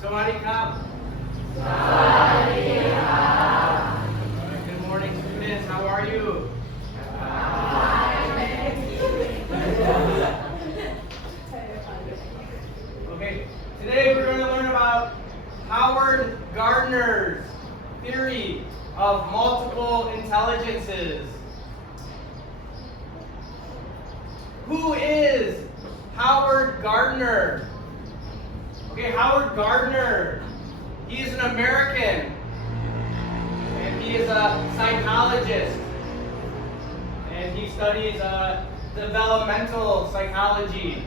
Sawadee Krap. Sawadee Krap. Good morning, students. How are you? Okay, today we're going to learn about Howard Gardner's theory of multiple intelligences. Who is Howard Gardner? Okay, Howard Gardner, he is an American, and he is a psychologist, and he studies developmental psychology.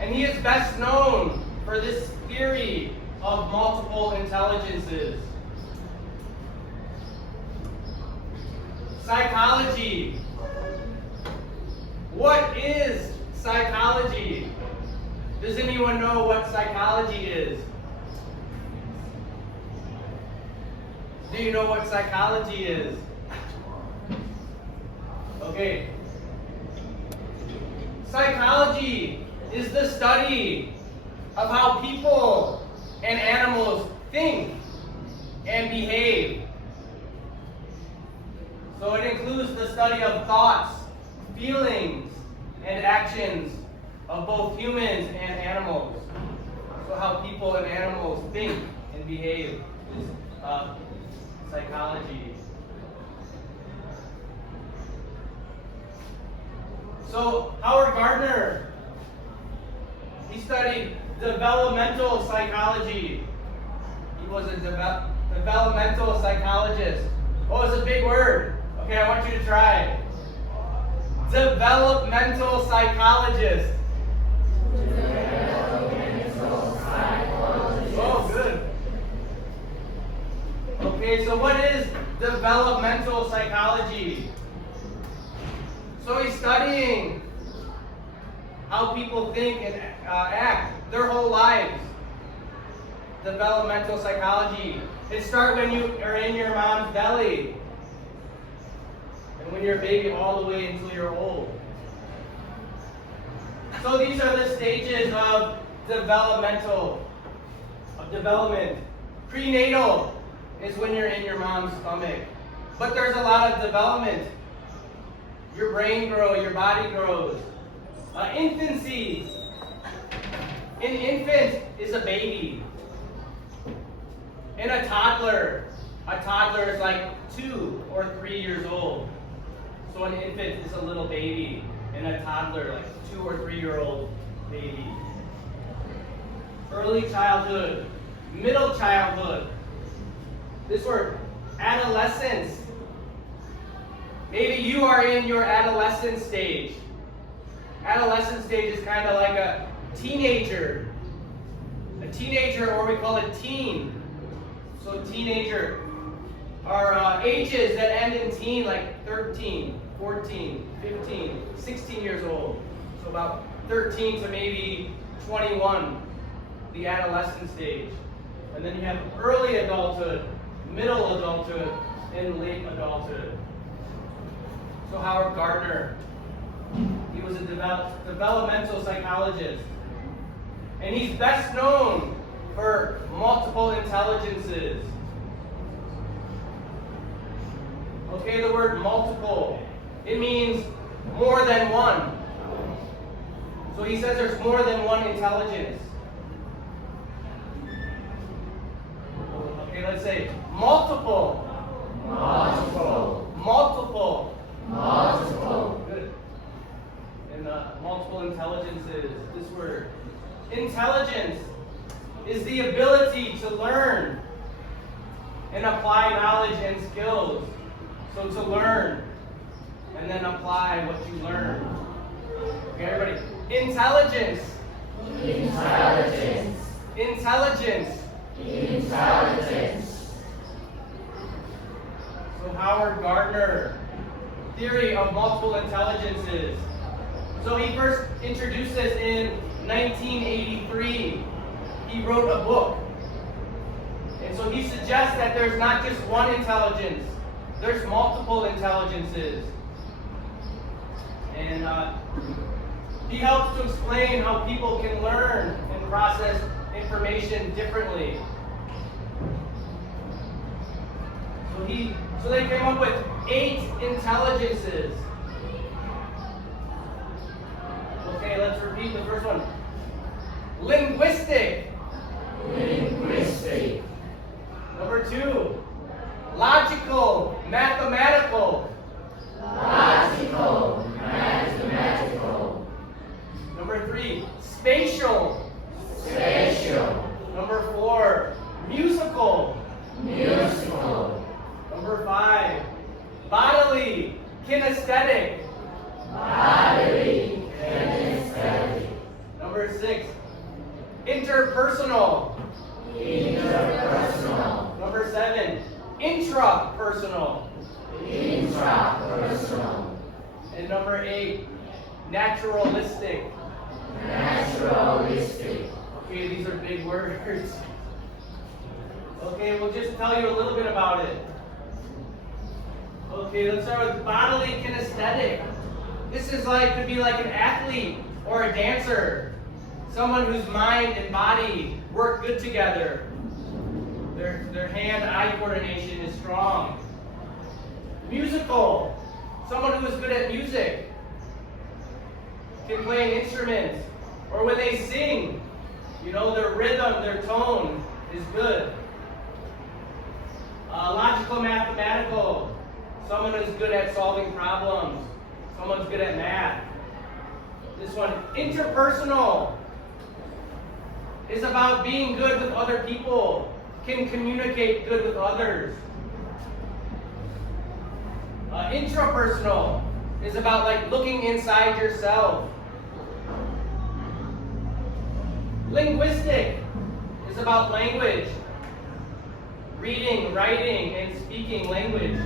And he is best known for this theory of multiple intelligences. Psychology. What is psychology? Does anyone know what psychology is? Do you know what psychology is? Okay. Psychology is the study of how people and animals think and behave. So it includes the study of thoughts, feelings, and actions of both humans and animals. So how people and animals think and behave is psychology. So Howard Gardner, he studied developmental psychology. He was a developmental psychologist. Oh, it's a big word. Okay, I want you to try. Developmental psychologist. Developmental psychologist. Oh, good. Okay, so what is developmental psychology? So he's studying how people think and act their whole lives. Developmental psychology. It starts when you are in your mom's belly. And when you're a baby all the way until you're old. So these are the stages of development. Prenatal is when you're in your mom's stomach. But there's a lot of development. Your brain grows, your body grows. Infancy. An infant is a baby. And a toddler is like 2 or 3 years old. So an infant is a little baby, and a toddler, like 2 or 3-year-old baby. Early childhood, middle childhood. This word, adolescence. Maybe you are in your adolescent stage. Adolescent stage is kind of like a teenager. A teenager, or we call it teen. So teenager are ages that end in teen, like 13, 14, 15, 16 years old. So about 13 to maybe 21, the adolescent stage. And then you have early adulthood, middle adulthood, and late adulthood. So Howard Gardner, he was a developmental psychologist. And he's best known for multiple intelligences. Okay, the word multiple, it means more than one. So he says there's more than one intelligence. Okay, let's say multiple. Multiple. Multiple. Multiple. Good. And multiple intelligences, this word. Intelligence is the ability to learn and apply knowledge and skills. So to learn and then apply what you learn. Okay, everybody. Intelligence. Intelligence. Intelligence. Intelligence. So Howard Gardner, theory of multiple intelligences. So he first introduced this in 1983. He wrote a book. And so he suggests that there's not just one intelligence, there's multiple intelligences. And he helps to explain how people can learn and process information differently. So they came up with 8 intelligences. Okay, let's repeat the first one. Linguistic. Linguistic. Number 2, logical, mathematical. Logical. Mathematical. Number 3, spatial. Spatial. Number 4, musical. Musical. Number 5, bodily, kinesthetic. Bodily. Kinesthetic. Number 6, interpersonal. Interpersonal. Number 7, intrapersonal. Intrapersonal. And number 8, naturalistic. Naturalistic. Okay, these are big words. Okay, we'll just tell you a little bit about it. Okay, let's start with bodily kinesthetic. This is could be like an athlete or a dancer. Someone whose mind and body work good together. Their hand-eye coordination is strong. Musical. Someone who is good at music. Can play an instrument. Or when they sing, their rhythm, their tone is good. Logical, mathematical. Someone who's good at solving problems. Someone's good at math. This one, interpersonal, is about being good with other people. Can communicate good with others. Intrapersonal is about looking inside yourself. Linguistic is about language. Reading, writing, and speaking language.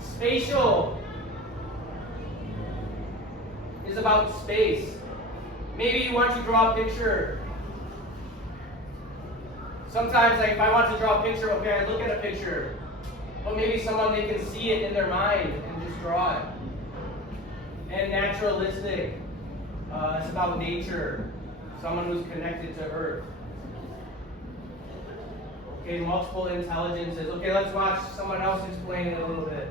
Spatial is about space. Maybe you want to draw a picture. Sometimes, if I want to draw a picture, okay, I look at a picture. But maybe they can see it in their mind and just draw it. And naturalistic, it's about nature. Someone who's connected to Earth. Okay, multiple intelligences. Okay, let's watch someone else explain it a little bit.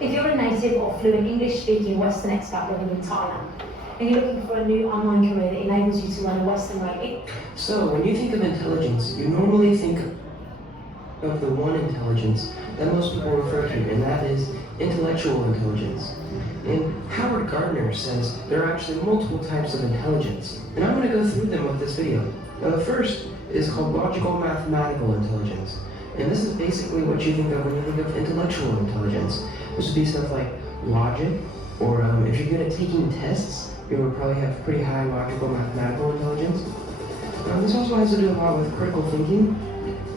If you're a native or fluent English-speaking Western expat living in Thailand, and you're looking for a new online career that enables you to learn a Western way, So, when you think of intelligence, you normally think of the one intelligence that most people refer to, and that is intellectual intelligence. And Howard Gardner says there are actually multiple types of intelligence, and I'm going to go through them with this video. Now, the first is called logical mathematical intelligence, and this is basically what you think of when you think of intellectual intelligence. This would be stuff like logic, or if you're good at taking tests, you would probably have pretty high logical mathematical intelligence. This also has to do a lot with critical thinking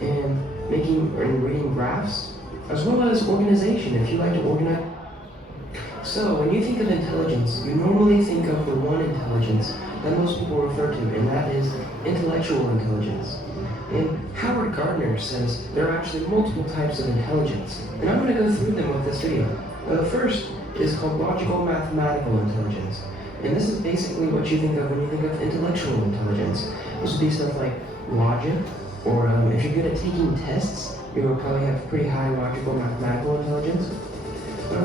and making and reading graphs, as well as organization, if you like to organize. So, when you think of intelligence, you normally think of the one intelligence that most people refer to, and that is intellectual intelligence. And Howard Gardner says there are actually multiple types of intelligence, and I'm going to go through them with this video. The first is called logical mathematical intelligence, and this is basically what you think of when you think of intellectual intelligence. This would be stuff like logic, or if you're good at taking tests, you will probably have pretty high logical mathematical intelligence.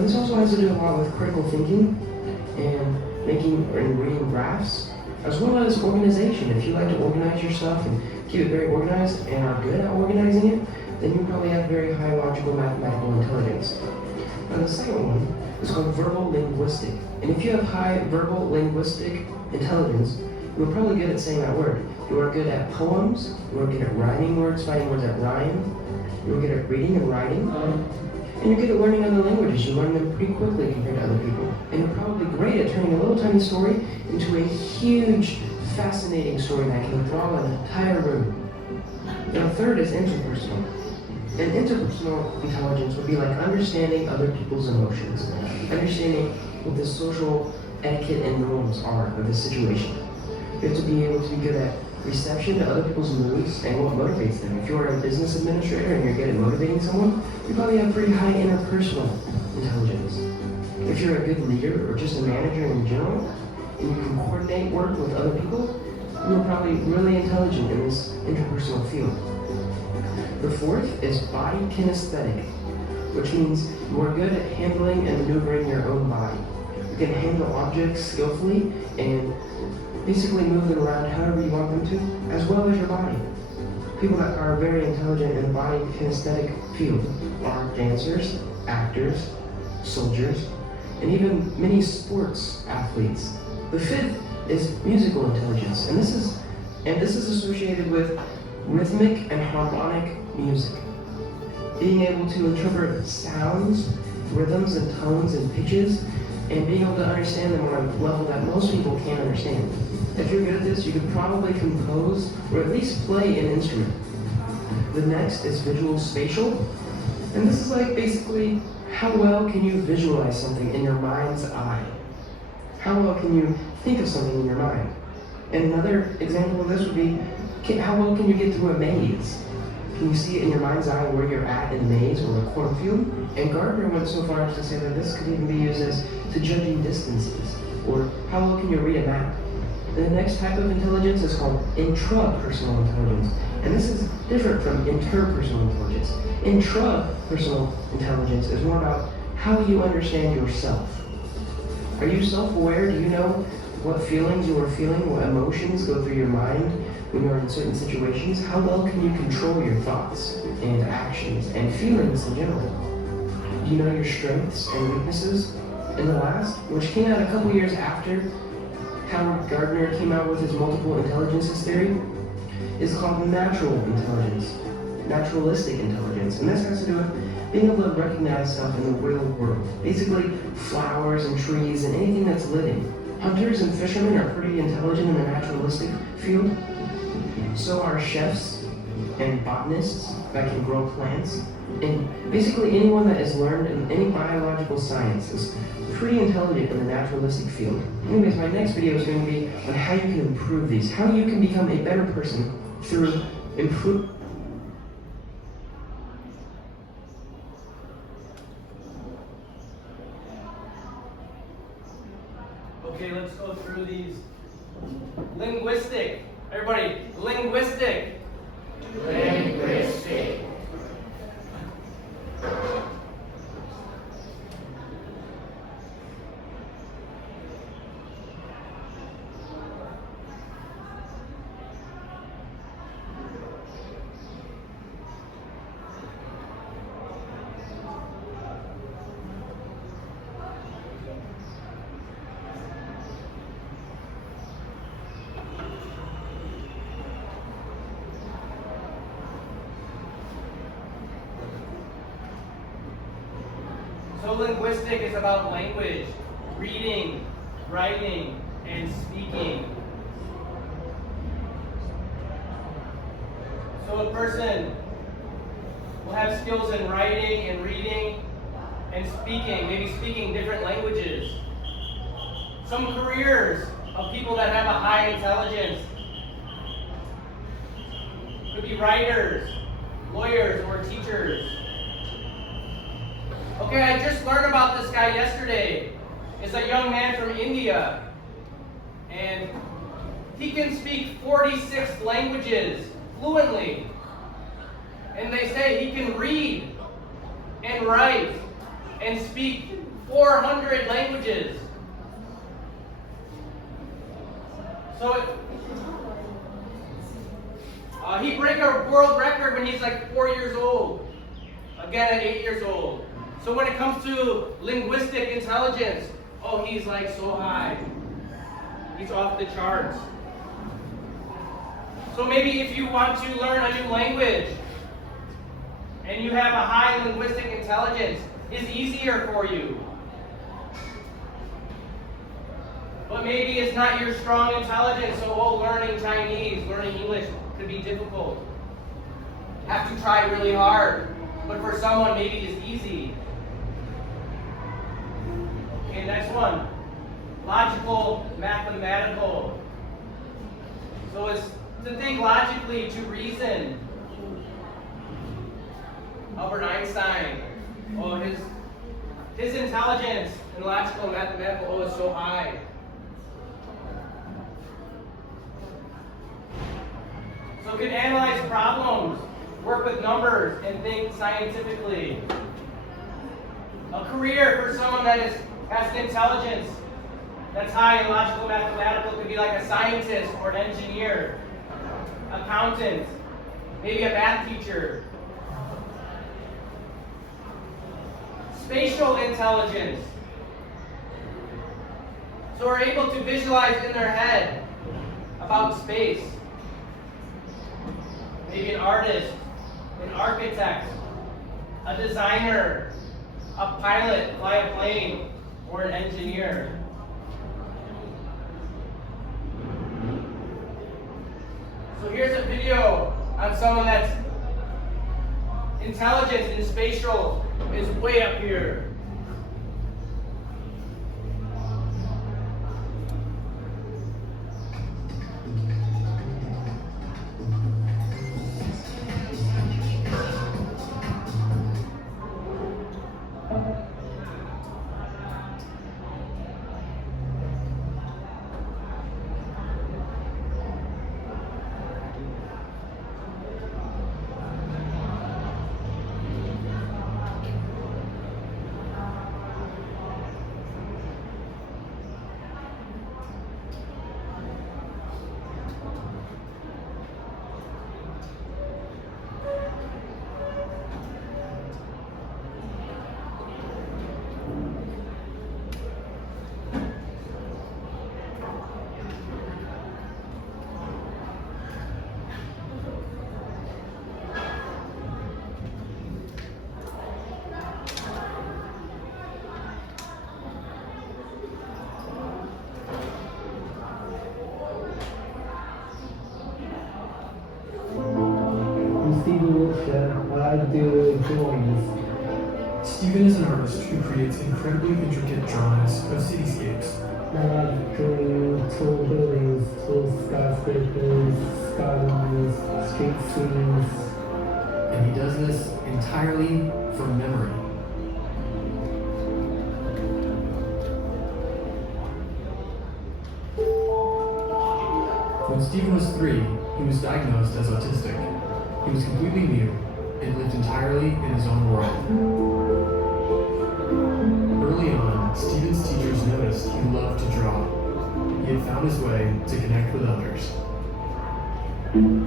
This also has to do a lot with critical thinking and making and reading graphs, as well as organization. If you like to organize your stuff and keep it very organized and are good at organizing it, then you probably have very high logical mathematical intelligence. And the second one is called verbal linguistic. And if you have high verbal linguistic intelligence, you're probably good at saying that word. You are good at poems, you are good at rhyming words, finding words that rhyme, you are good at reading and writing, and you're good at learning other languages. You learn them pretty quickly compared to other people. And you're probably great at turning a little tiny story into a huge, fascinating story that can enthrall an entire room. Now, third is interpersonal. And interpersonal intelligence would be like understanding other people's emotions, understanding what the social etiquette and norms are of the situation. You have to be able to be good at reception to other people's moods and what motivates them. If you're a business administrator and you're good at motivating someone, you probably have pretty high interpersonal intelligence. If you're a good leader or just a manager in general, and you can coordinate work with other people, you're probably really intelligent in this interpersonal field. The fourth is body kinesthetic, which means you are good at handling and maneuvering your own body. You can handle objects skillfully and basically move them around however you want them to, as well as your body. People that are very intelligent in the body kinesthetic field are dancers, actors, soldiers, and even many sports athletes. The fifth is musical intelligence, and this is associated with rhythmic and harmonic music. Being able to interpret sounds, rhythms, and tones and pitches, and being able to understand them on a level that most people can't understand. If you're good at this, you could probably compose or at least play an instrument. The next is visual spatial, and this is like basically how well can you visualize something in your mind's eye? How well can you think of something in your mind? And another example of this would be, how well can you get through a maze? Can you see it in your mind's eye where you're at in a maze or a cornfield? And Gardner went so far as to say that this could even be used as to judging distances, or how well can you read a map? And the next type of intelligence is called intrapersonal intelligence. And this is different from interpersonal intelligence. Intrapersonal intelligence is more about how you understand yourself. Are you self-aware? Do you know what feelings you are feeling, what emotions go through your mind when you're in certain situations? How well can you control your thoughts and actions and feelings in general? Do you know your strengths and weaknesses? And the last, which came out a couple years after Howard Gardner came out with his multiple intelligences theory, is called natural intelligence, naturalistic intelligence. And this has to do with being able to recognize stuff in the real world. Basically, flowers and trees and anything that's living. Hunters and fishermen are pretty intelligent in the naturalistic field. So are chefs and botanists that can grow plants. And basically anyone that has learned in any biological science is pretty intelligent in the naturalistic field. Anyways, my next video is going to be on how you can improve these, how you can become a better person through improve. Okay, let's go through these. Linguistic. Everybody, linguistic. Linguistic. So linguistic is about language, reading, writing, and speaking. So a person will have skills in writing and reading and speaking, maybe speaking different languages. Some careers of people that have a high intelligence could be writers, lawyers, or teachers. Okay, I just learned about this guy yesterday. It's a young man from India. And he can speak 46 languages fluently. And they say he can read and write and speak 400 languages. So he broke a world record when he's like 4 years old. Again at 8 years old. So when it comes to linguistic intelligence, oh, he's like so high. He's off the charts. So maybe if you want to learn a new language and you have a high linguistic intelligence, it's easier for you. But maybe it's not your strong intelligence, so learning Chinese, learning English could be difficult. Have to try really hard. But for someone, maybe it's easy. Okay, next one. Logical, mathematical. So it's to think logically, to reason. Albert Einstein, his intelligence and logical and mathematical O is so high. So can analyze problems, work with numbers, and think scientifically. A career for someone that has an intelligence that's high in logical and mathematical could be like a scientist or an engineer, accountant, maybe a math teacher. Spatial intelligence. So we're able to visualize in their head about space. Maybe an artist, an architect, a designer, a pilot, fly a plane, or an engineer. So here's a video on someone that's intelligence and spatial is way up here. Stephen Wilshire. I do drawings. Stephen is an artist who creates incredibly intricate drawings of cityscapes. I like drawing tall buildings, tall skyscrapers, skylines, street scenes. And he does this entirely from memory. When Stephen was 3, he was diagnosed as autistic. He was completely new and lived entirely in his own world. Early on, Stephen's teachers noticed he loved to draw. He had found his way to connect with others.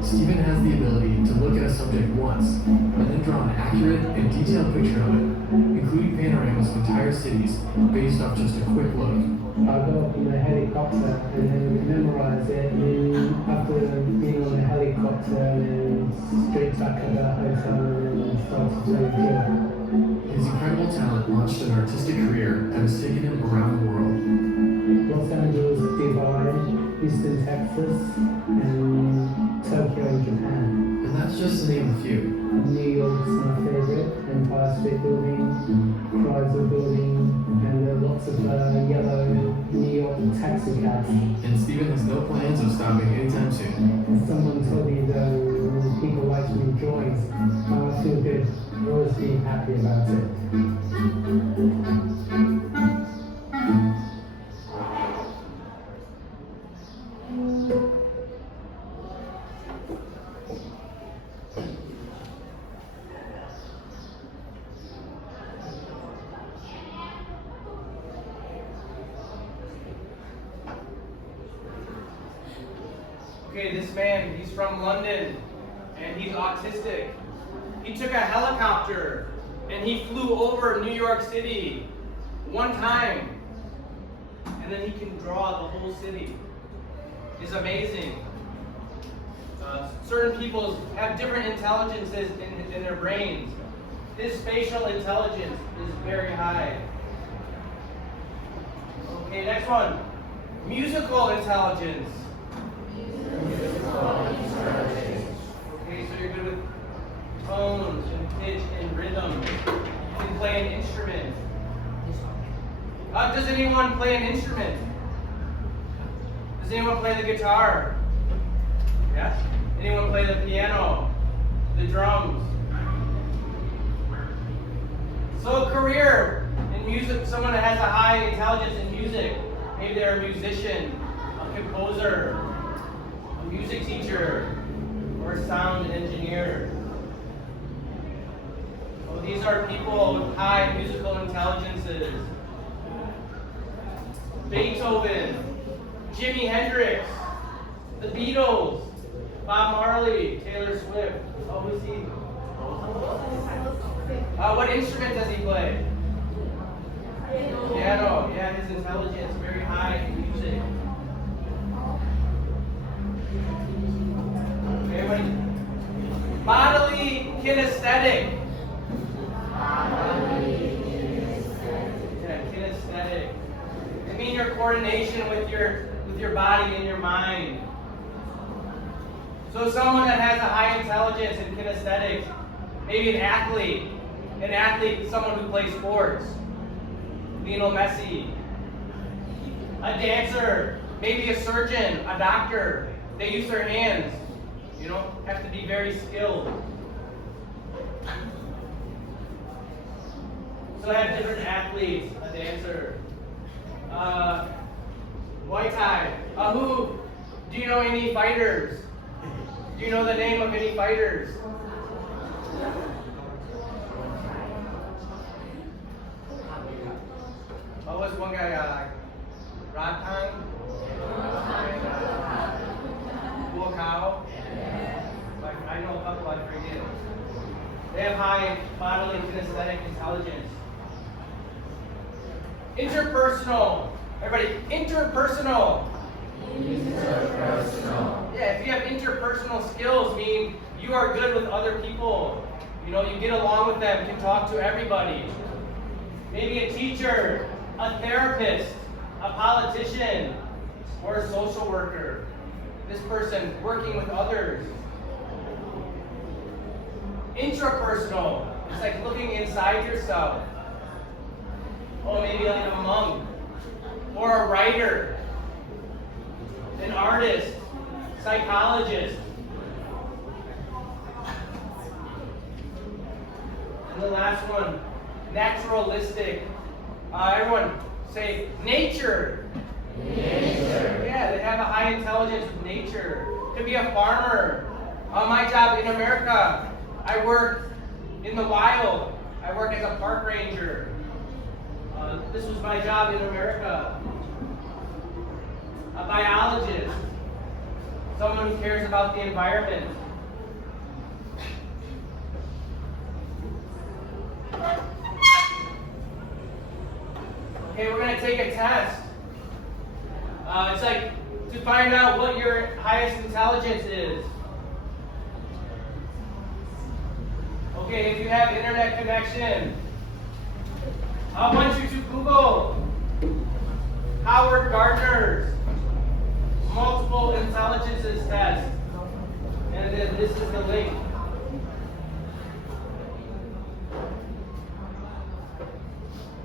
Stephen has the ability to look at a subject once and then draw an accurate and detailed picture of it, including panoramas of entire cities based off just a quick look. I go up in a helicopter and then memorize it, and then after being on the helicopter and then straight back at the hotel and then start to play the His incredible talent launched an artistic career that has taken him around the world. Los Angeles, Dubai, Houston, Texas, and Tokyo, Japan. And that's just to name a few. New York's my favorite. Empire State Building, Chrysler Building, and there are lots of yellow New York taxi cabs. And Stephen has no plans of stopping anytime soon. And someone told me that when people like to do drawings, I feel good. Always being happy about it. Okay, this man, he's from London, and he's autistic. He took a helicopter, and he flew over New York City one time, and then he can draw the whole city. It's amazing. Certain people have different intelligences in their brains. His spatial intelligence is very high. Okay, next one. Musical intelligence. Okay, so you're good with tones and pitch and rhythm. You can play an instrument. Does anyone play an instrument? Does anyone play the guitar? Yeah? Anyone play the piano? The drums? So a career in In music, someone that has a high intelligence in music. Maybe they're a musician, a composer, a music teacher, or a sound engineer. So these are people with high musical intelligences. Beethoven, Jimi Hendrix, the Beatles, Bob Marley, Taylor Swift. Oh, who's he? What instrument does he play? Piano. Yeah, his intelligence very high in music. Everybody. Bodily kinesthetic. Yeah, kinesthetic. I mean your coordination with your body and your mind. So someone that has a high intelligence in kinesthetics, maybe an athlete, someone who plays sports, Lionel Messi, a dancer, maybe a surgeon, a doctor, they use their hands, have to be very skilled. So I have different athletes, a dancer, Muay Thai. Do you know any fighters? Do you know the name of any fighters? What was one guy, Ratan? Buakaw? I know a couple, I forget. They have high bodily kinesthetic intelligence. Interpersonal. Everybody, interpersonal. Yeah, if you have interpersonal skills, meaning you are good with other people. You get along with them, can talk to everybody. Maybe a teacher, a therapist, a politician, or a social worker. This person working with others. Intrapersonal. It's like looking inside yourself. Oh, maybe like a monk, or a writer, an artist, psychologist. And the last one, naturalistic. Everyone say nature. Nature. Yeah, they have a high intelligence with nature. Could be a farmer. My job in America, I work in the wild. I work as a park ranger. This was my job in America. A biologist. Someone who cares about the environment. Okay, we're going to take a test. It's like to find out what your highest intelligence is. Okay, if you have internet connection, I want you to Google Howard Gardner's multiple intelligences test. And then this is the link.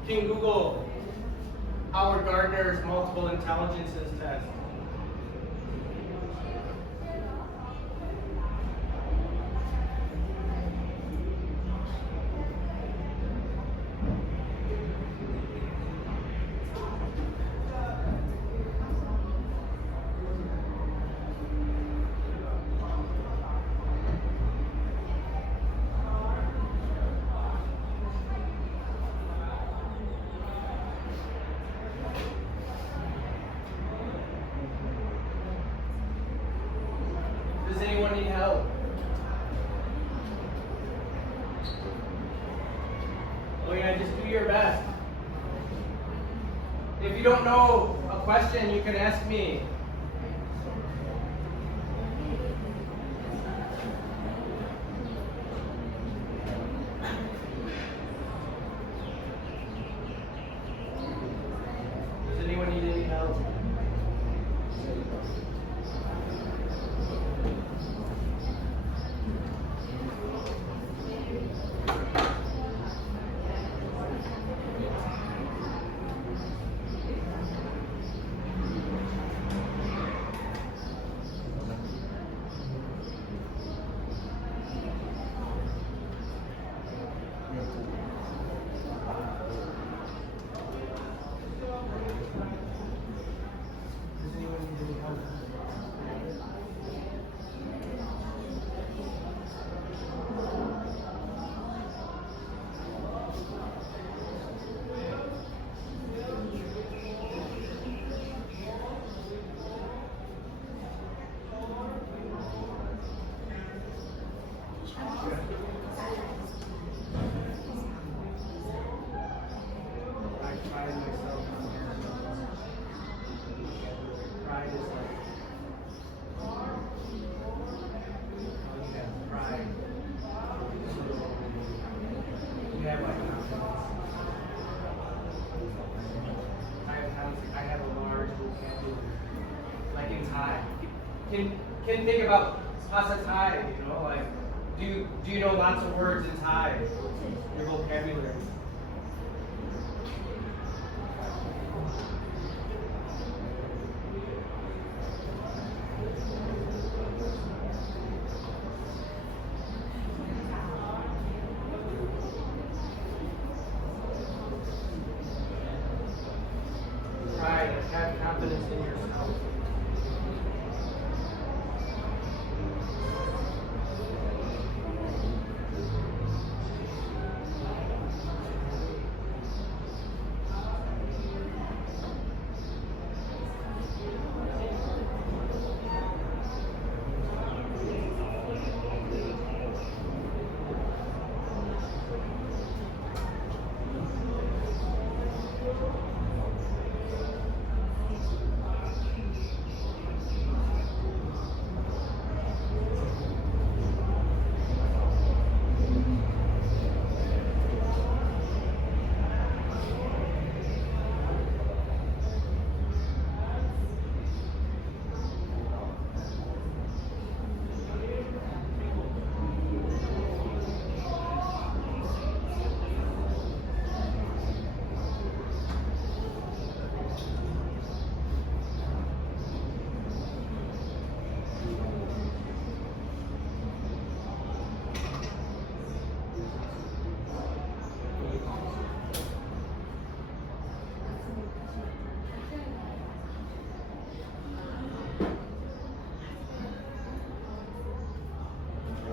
You can Google Howard Gardner's multiple intelligences test. Does anyone need help? Oh yeah, just do your best. If you don't know a question, you can ask me. Does anyone need any help? can think about Hasa Thai, you know, like do you know lots of words in Thai? Your vocabulary. Right, have confidence in yourself.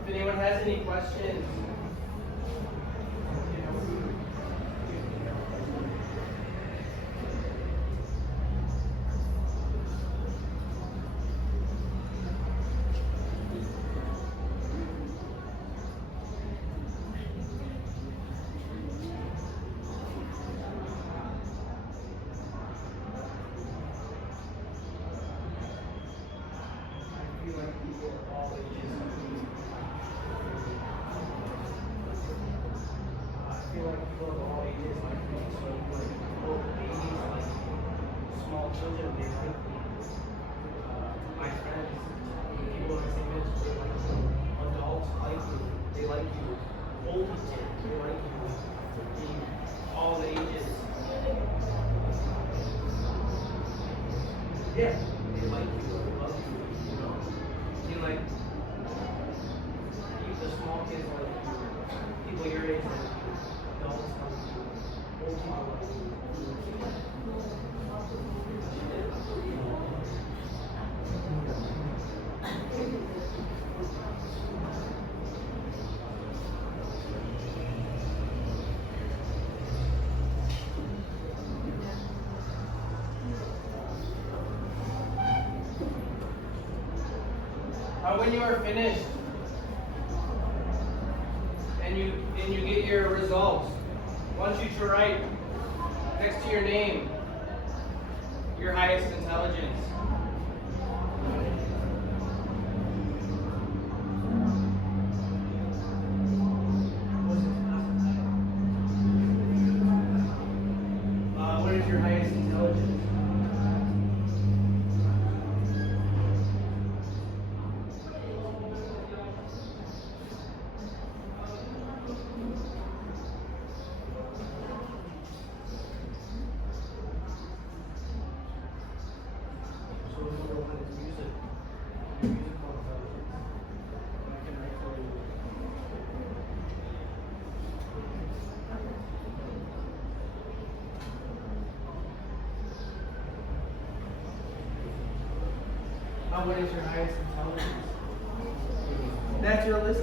If anyone has any questions. I feel like people of all ages. I feel like people of all ages like me, so like old babies, like small children, they like me. My friends, people in the same age, they like me. Adults like you, they like you. Old people, they like you. All the ages. Yeah, they like you, they love you, you know. You like, the small kids like you, people your age like you, adults like you, old people like you. When you are finished and you get your results, I want you to write next to your name your highest intelligence. What is your highest intelligence? What is your highest intelligence? That's your list.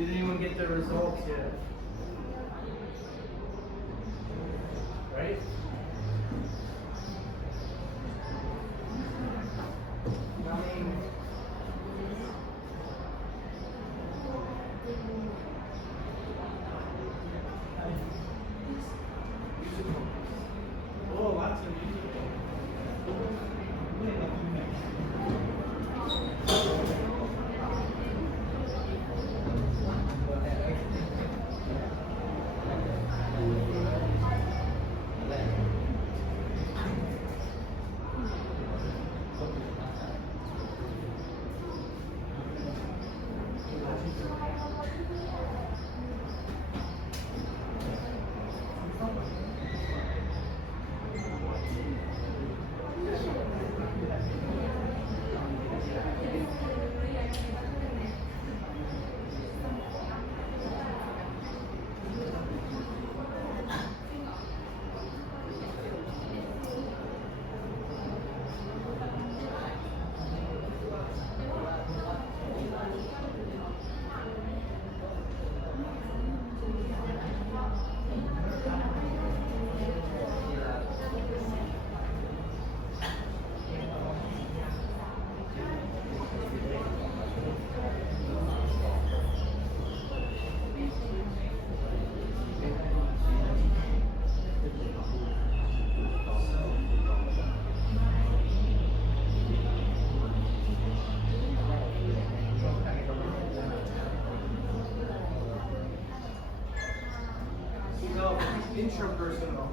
Did anyone get their results yet? Right? Oh, lots of music. So, intrapersonal.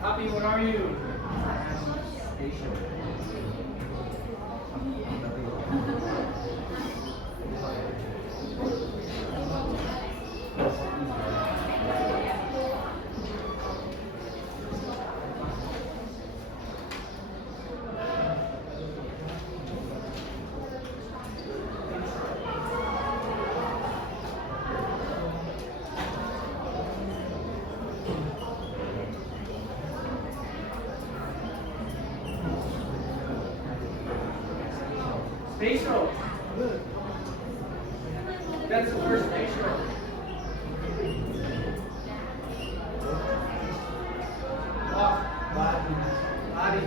Happy, what are you? Spatial. Good. That's the first spatial. Off. Body.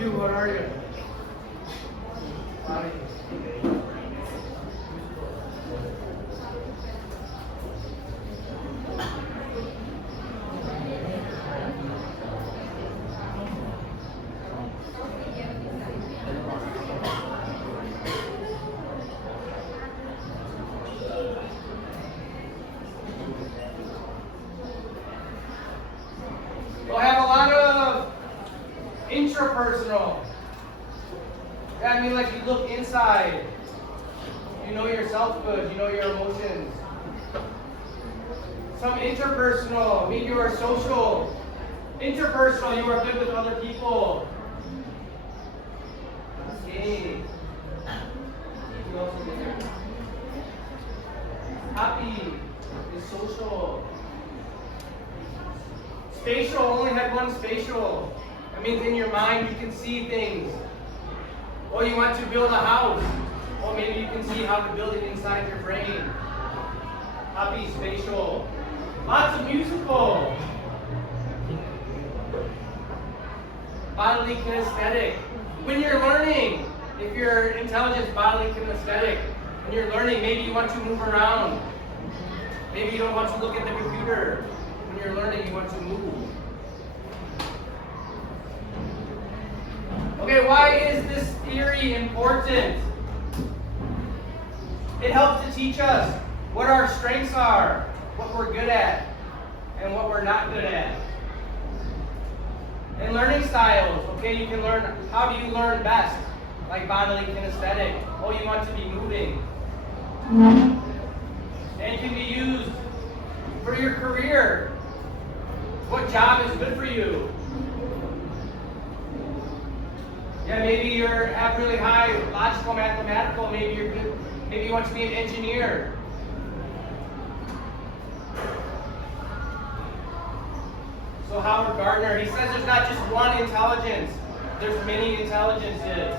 You, what are you? We'll have a lot of intrapersonal. I mean, like, you look inside. You know yourself good. You know your emotions. Some interpersonal. Maybe you are social. Interpersonal. You are good with other people. Okay. Who else is there? Happy is social. Spatial. Only had one spatial. That means in your mind you can see things. Or you want to build a house. Or maybe you can see how to build it inside your brain. Happy, spatial. Lots of musical. Bodily kinesthetic. When you're learning, if you're intelligent, bodily kinesthetic, when you're learning, maybe you want to move around. Maybe you don't want to look at the computer. When you're learning, you want to move. Okay, why is this theory important? It helps to teach us what our strengths are, what we're good at, and what we're not good at. And learning styles, okay, you can learn, how do you learn best? Like bodily kinesthetic. Oh, you want to be moving. And can be used for your career. What job is good for you? Yeah, maybe you have really high logical, mathematical. Maybe you're good. Maybe you want to be an engineer. So Howard Gardner, he says there's not just one intelligence. There's many intelligences.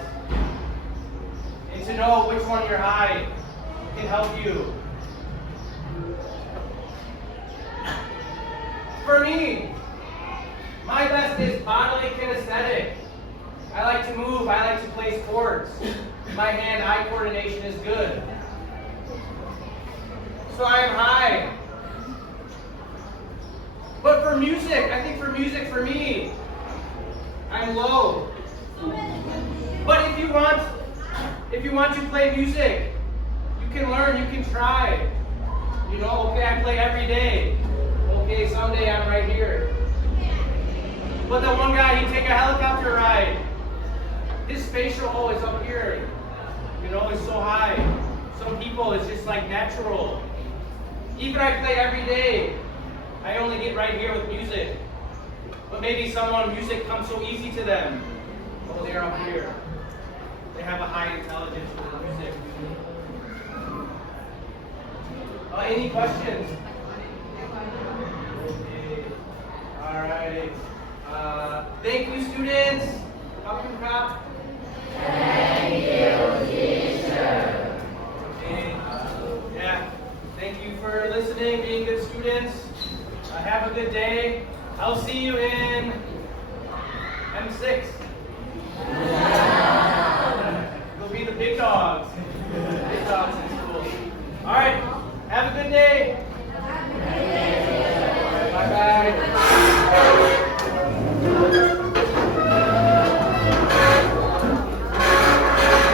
And to know which one you're high can help you. For me, my best is bodily kinesthetic. I like to move, I like to play sports. My hand-eye coordination is good. So I am high. But for music, I think for music, for me, I'm low. But if you want to play music, you can learn, you can try. You know, okay, I play every day. Okay, someday I'm right here. But the one guy, he'd take a helicopter ride. His spatial is up here. You know, it's so high. Some people, it's just like natural. Even I play every day. I only get right here with music. But maybe someone, music comes so easy to them. Oh, they're up here. They have a high intelligence with music. Any questions? Okay. All right. Thank you, students. How can you clap? Thank you, teacher. Okay. Yeah. Thank you for listening, being good students. Have a good day. I'll see you in M6.